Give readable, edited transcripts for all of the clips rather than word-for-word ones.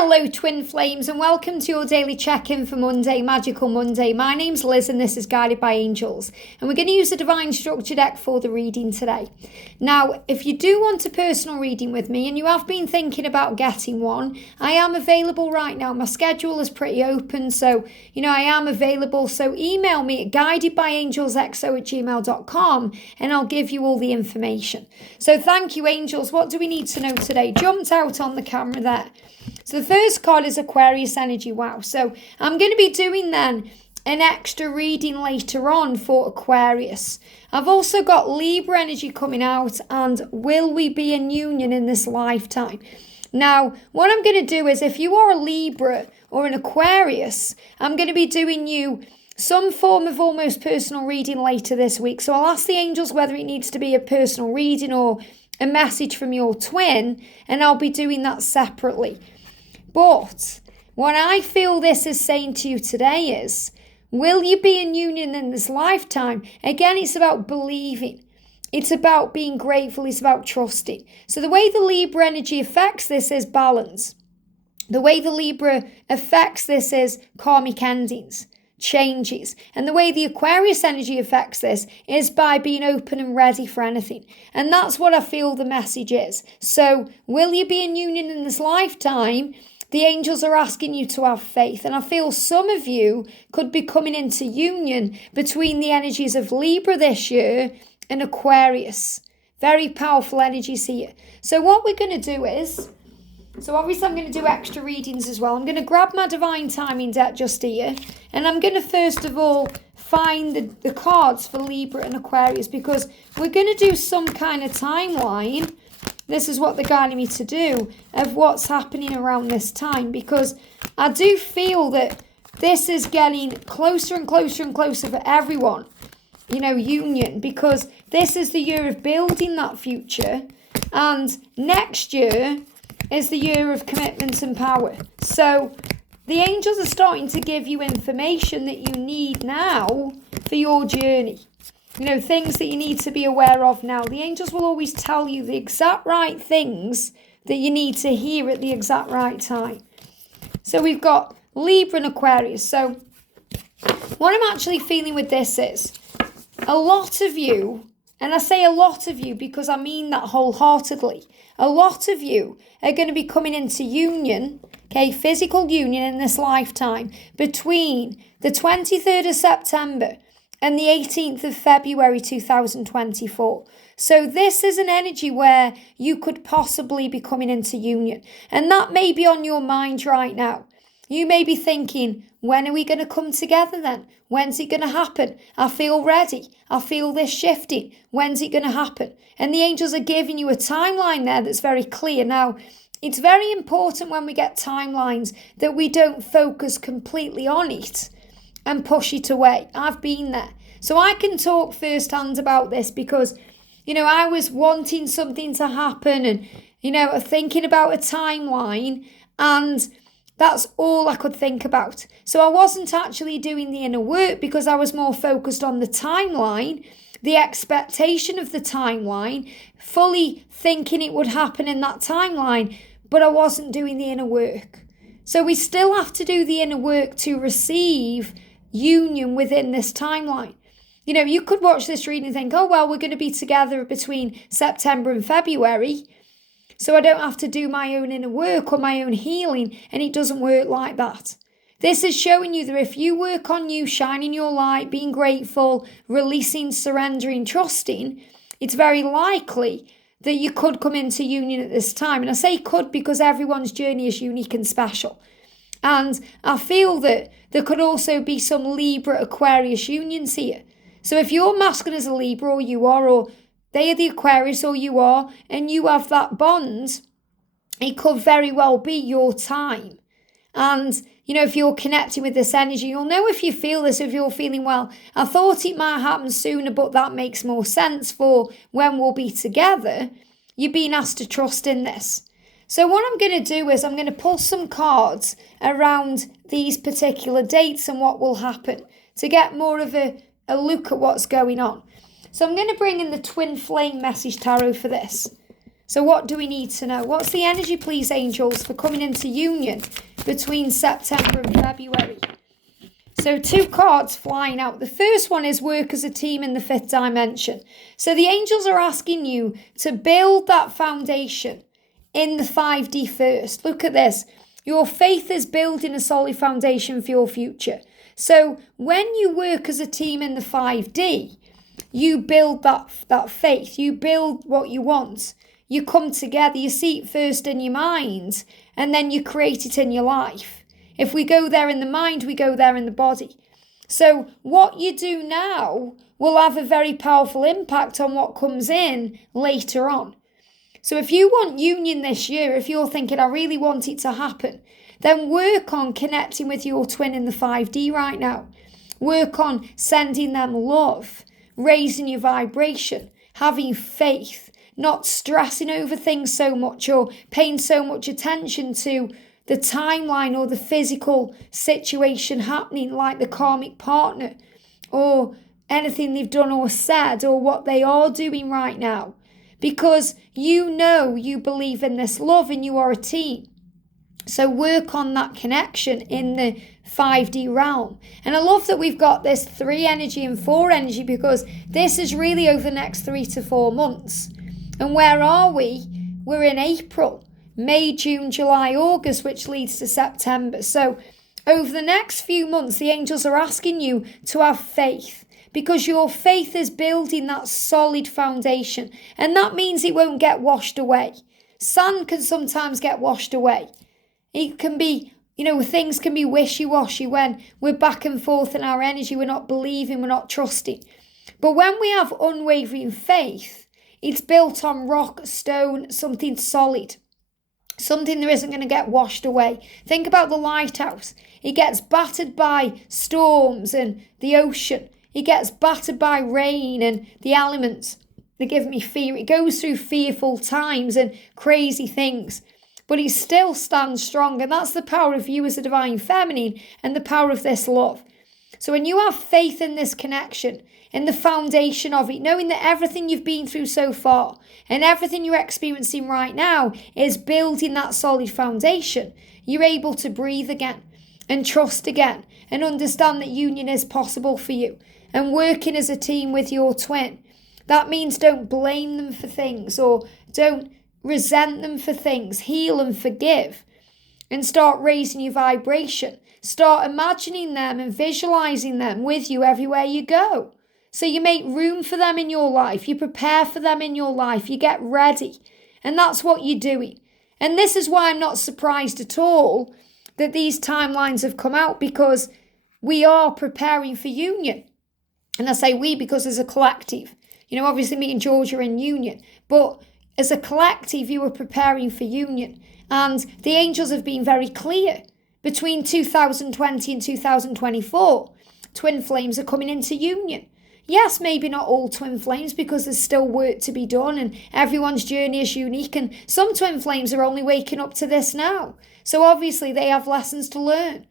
Hello Twin Flames and welcome to your daily check-in for Monday, Magical Monday. My name's Liz and this is Guided by Angels, and we're going to use the Divine Structure deck for the reading today. Now, if you do want a personal reading with me and you have been thinking about getting one, I am available right now. My schedule is pretty open, so I am available. So email me at guidedbyangelsxo@gmail.com and I'll give you all the information. So thank you, angels. What do we need to know today? Jumped out on the camera there. So the first card is Aquarius energy. Wow. So I'm going to be doing then an extra reading later on for Aquarius. I've also got Libra energy coming out and will we be in union in this lifetime? Now, what I'm going to do is if you are a Libra or an Aquarius, I'm going to be doing you some form of almost personal reading later this week. So I'll ask the angels whether it needs to be a personal reading or a message from your twin, and I'll be doing that separately. But what I feel this is saying to you today is, will you be in union in this lifetime? Again, it's about believing. It's about being grateful. It's about trusting. So the way the Libra energy affects this is balance. The way the Libra affects this is karmic endings, changes. And the way the Aquarius energy affects this is by being open and ready for anything. And that's what I feel the message is. So will you be in union in this lifetime? The angels are asking you to have faith. And I feel some of you could be coming into union between the energies of Libra this year and Aquarius. Very powerful energies here. So what we're going to do is, so obviously I'm going to do extra readings as well. I'm going to grab my divine timing deck just here. And I'm going to first of all find the cards for Libra and Aquarius, because we're going to do some kind of timeline. This is what they're guiding me to do, of what's happening around this time, because I do feel that this is getting closer and closer and closer for everyone, union, because this is the year of building that future, and next year is the year of commitment and power. So the angels are starting to give you information that you need now for your journey. Things that you need to be aware of now. The angels will always tell you the exact right things that you need to hear at the exact right time. So we've got Libra and Aquarius. So what I'm actually feeling with this is a lot of you, and I say a lot of you because I mean that wholeheartedly, a lot of you are going to be coming into union, physical union in this lifetime between the 23rd of September and the 18th of February 2024. So this is an energy where you could possibly be coming into union. And that may be on your mind right now. You may be thinking, when are we going to come together then? When's it going to happen? I feel ready. I feel this shifting. When's it going to happen? And the angels are giving you a timeline there that's very clear. Now, it's very important when we get timelines that we don't focus completely on it and push it away. I've been there. So I can talk firsthand about this because, I was wanting something to happen and, thinking about a timeline, and that's all I could think about. So I wasn't actually doing the inner work because I was more focused on the timeline, the expectation of the timeline, fully thinking it would happen in that timeline, but I wasn't doing the inner work. So we still have to do the inner work to receive union within this timeline. You could watch this reading and think, oh, well, we're going to be together between September and February, so I don't have to do my own inner work or my own healing, and it doesn't work like that. This is showing you that if you work on you, shining your light, being grateful, releasing, surrendering, trusting, it's very likely that you could come into union at this time. And I say could because everyone's journey is unique and special. And I feel that there could also be some Libra Aquarius unions here. So if you're masculine as a Libra, or you are, or they are the Aquarius, or you are, and you have that bond, it could very well be your time. And, if you're connecting with this energy, you'll know if you feel this, if you're feeling, well, I thought it might happen sooner, but that makes more sense for when we'll be together. You're being asked to trust in this. So what I'm going to do is I'm going to pull some cards around these particular dates and what will happen to get more of a look at what's going on. So I'm going to bring in the Twin Flame Message Tarot for this. So what do we need to know? What's the energy, please, angels, for coming into union between September and February? So 2 cards flying out. The first one is work as a team in the 5th dimension. So the angels are asking you to build that foundation in the 5D first. Look at this. Your faith is building a solid foundation for your future. So when you work as a team in the 5D, you build that faith. You build what you want. You come together. You see it first in your mind, and then you create it in your life. If we go there in the mind, we go there in the body. So what you do now will have a very powerful impact on what comes in later on. So if you want union this year, if you're thinking, I really want it to happen, then work on connecting with your twin in the 5D right now. Work on sending them love, raising your vibration, having faith, not stressing over things so much or paying so much attention to the timeline or the physical situation happening, like the karmic partner or anything they've done or said or what they are doing right now. Because you know you believe in this love and you are a team. So work on that connection in the 5D realm. And I love that we've got this 3 energy and 4 energy, because this is really over the next 3 to 4 months. And where are we? We're in April. May, June, July, August, which leads to September. So over the next few months, the angels are asking you to have faith, because your faith is building that solid foundation. And that means it won't get washed away. Sand can sometimes get washed away. It can be, things can be wishy-washy when we're back and forth in our energy. We're not believing, we're not trusting. But when we have unwavering faith, it's built on rock, stone, something solid. Something that isn't going to get washed away. Think about the lighthouse. It gets battered by storms and the ocean. It gets battered by rain and the elements that give me fear. It goes through fearful times and crazy things. But it still stands strong. And that's the power of you as a divine feminine and the power of this love. So when you have faith in this connection, in the foundation of it, knowing that everything you've been through so far and everything you're experiencing right now is building that solid foundation, you're able to breathe again and trust again and understand that union is possible for you. And working as a team with your twin, that means don't blame them for things or don't resent them for things. Heal and forgive and start raising your vibration. Start imagining them and visualizing them with you everywhere you go. So you make room for them in your life. You prepare for them in your life. You get ready. And that's what you're doing. And this is why I'm not surprised at all that these timelines have come out, because we are preparing for union. And I say we because as a collective, obviously me and George are in union, but as a collective, you are preparing for union. And the angels have been very clear. Between 2020 and 2024, twin flames are coming into union. Yes, maybe not all twin flames, because there's still work to be done and everyone's journey is unique, and some twin flames are only waking up to this now. So obviously they have lessons to learn.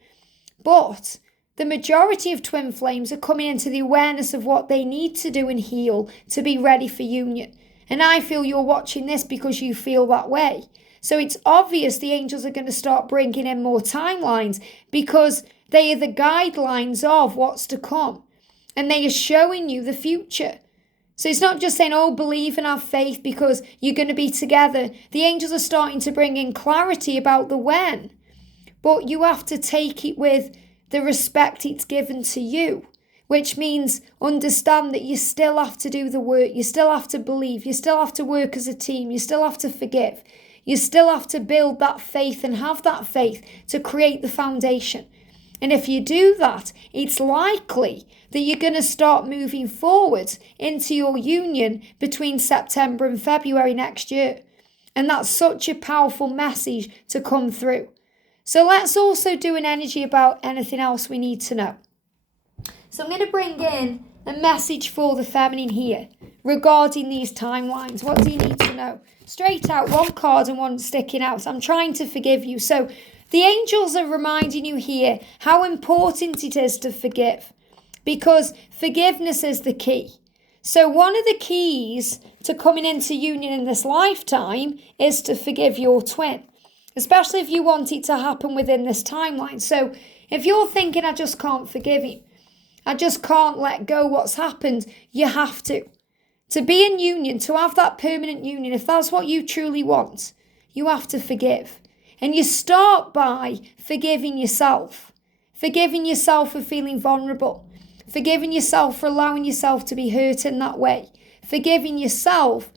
But the majority of twin flames are coming into the awareness of what they need to do and heal to be ready for union. And I feel you're watching this because you feel that way. So it's obvious the angels are going to start bringing in more timelines, because they are the guidelines of what's to come. And they are showing you the future. So it's not just saying, believe and have faith because you're going to be together. The angels are starting to bring in clarity about the when. But you have to take it with the respect it's given to you, which means understand that you still have to do the work. You still have to believe. You still have to work as a team. You still have to forgive. You still have to build that faith and have that faith to create the foundation. And if you do that, it's likely that you're going to start moving forward into your union between September and February next year. And that's such a powerful message to come through. So let's also do an energy about anything else we need to know. So I'm going to bring in a message for the feminine here regarding these timelines. What do you need to know? Straight out, one card and one sticking out. I'm trying to forgive you. So the angels are reminding you here how important it is to forgive, because forgiveness is the key. So one of the keys to coming into union in this lifetime is to forgive your twin, especially if you want it to happen within this timeline. So if you're thinking, I just can't forgive him, I just can't let go what's happened, you have to. To be in union, to have that permanent union, if that's what you truly want, you have to forgive. And you start by forgiving yourself. Forgiving yourself for feeling vulnerable. Forgiving yourself for allowing yourself to be hurt in that way. Forgiving yourself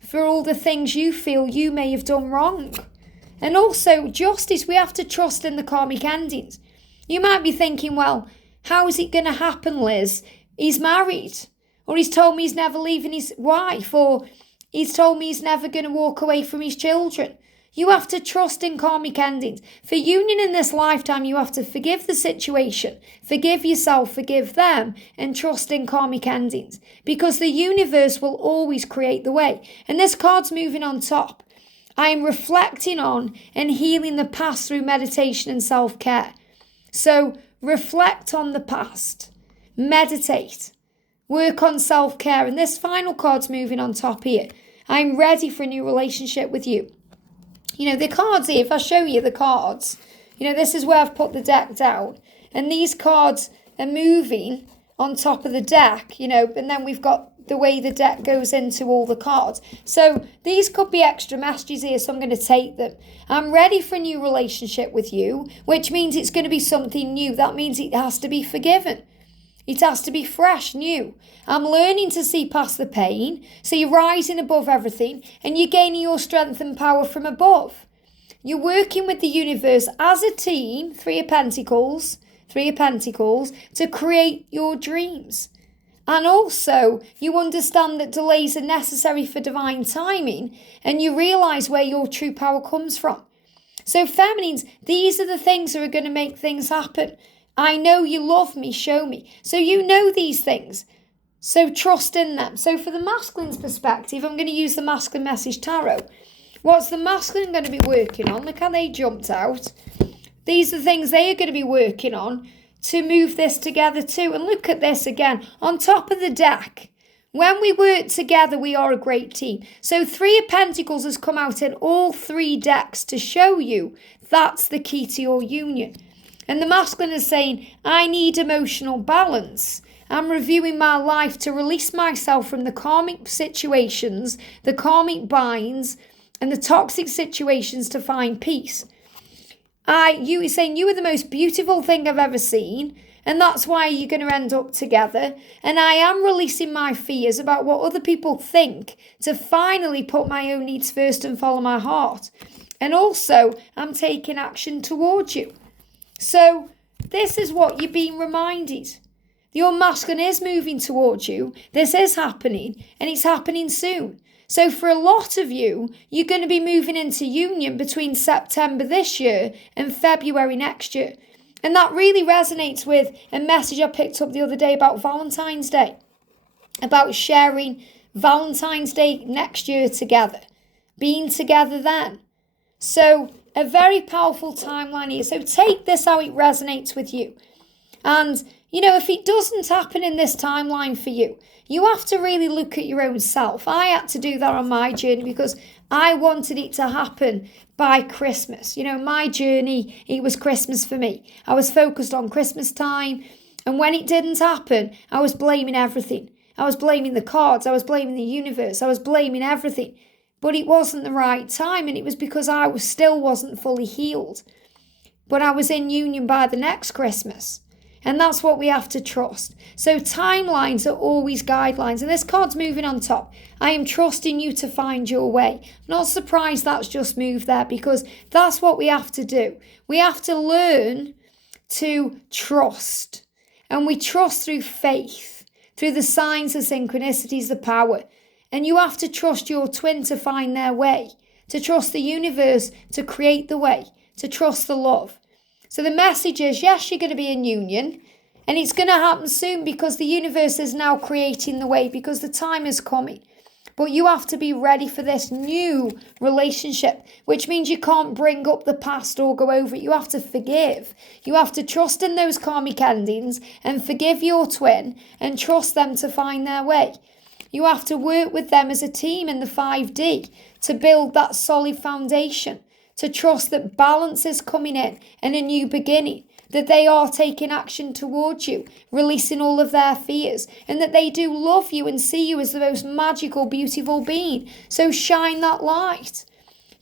for all the things you feel you may have done wrong. And also justice, we have to trust in the karmic endings. You might be thinking, well, how is it going to happen, Liz? He's married. Or he's told me he's never leaving his wife. Or he's told me he's never going to walk away from his children. You have to trust in karmic endings. For union in this lifetime, you have to forgive the situation, forgive yourself, forgive them, and trust in karmic endings. Because the universe will always create the way. And this card's moving on top. I am reflecting on and healing the past through meditation and self-care. So reflect on the past, meditate, work on self-care. And this final card's moving on top here. I'm ready for a new relationship with you. The cards here, if I show you the cards, this is where I've put the deck down. And these cards are moving on top of the deck, and then we've got the way the deck goes into all the cards. So these could be extra messages here, so I'm going to take them. I'm ready for a new relationship with you, which means it's going to be something new. That means it has to be forgiven. It has to be fresh, new. I'm learning to see past the pain. So you're rising above everything and you're gaining your strength and power from above. You're working with the universe as a team, Three of Pentacles, to create your dreams. And also, you understand that delays are necessary for divine timing and you realise where your true power comes from. So feminines, these are the things that are going to make things happen. I know you love me, show me. So you know these things. So trust in them. So for the masculine's perspective, I'm going to use the Masculine Message Tarot. What's the masculine going to be working on? Look how they jumped out. These are the things they are going to be working on to move this together too. And look at this again. On top of the deck. When we work together, we are a great team. So Three of Pentacles has come out in all three decks to show you that's the key to your union. And the masculine is saying, I need emotional balance. I'm reviewing my life to release myself from the karmic situations, the karmic binds, and the toxic situations to find peace. You are saying you are the most beautiful thing I've ever seen, and that's why you're going to end up together. And I am releasing my fears about what other people think to finally put my own needs first and follow my heart. And also, I'm taking action towards you. So this is what you're being reminded. Your masculine is moving towards you. This is happening and it's happening soon. So for a lot of you, you're going to be moving into union between September this year and February next year. And that really resonates with a message I picked up the other day about Valentine's Day. About sharing Valentine's Day next year together. Being together then. So a very powerful timeline here. So take this how it resonates with you. And, if it doesn't happen in this timeline for you, you have to really look at your own self. I had to do that on my journey because I wanted it to happen by Christmas. My journey, it was Christmas for me. I was focused on Christmas time. And when it didn't happen, I was blaming everything. I was blaming the cards. I was blaming the universe. I was blaming everything. But it wasn't the right time, and it was because I still wasn't fully healed. But I was in union by the next Christmas. And that's what we have to trust. So timelines are always guidelines. And this card's moving on top. I am trusting you to find your way. Not surprised that's just moved there because that's what we have to do. We have to learn to trust. And we trust through faith, through the signs, the synchronicities, the power. And you have to trust your twin to find their way, to trust the universe to create the way, to trust the love. So the message is, yes, you're going to be in union, and it's going to happen soon because the universe is now creating the way, because the time is coming. But you have to be ready for this new relationship, which means you can't bring up the past or go over it. You have to forgive. You have to trust in those karmic endings and forgive your twin and trust them to find their way. You have to work with them as a team in the 5D to build that solid foundation, to trust that balance is coming in and a new beginning, that they are taking action towards you, releasing all of their fears, and that they do love you and see you as the most magical, beautiful being. So shine that light.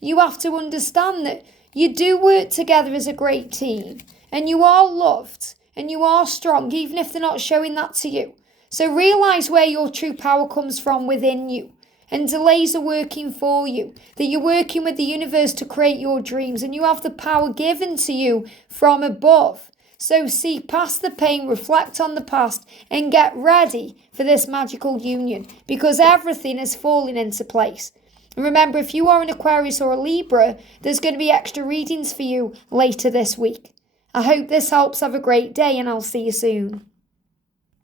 You have to understand that you do work together as a great team, and you are loved, and you are strong, even if they're not showing that to you. So realize where your true power comes from within you. And delays are working for you. That you're working with the universe to create your dreams. And you have the power given to you from above. So see past the pain, reflect on the past, and get ready for this magical union. Because everything is falling into place. And remember, if you are an Aquarius or a Libra, there's going to be extra readings for you later this week. I hope this helps. Have a great day, and I'll see you soon.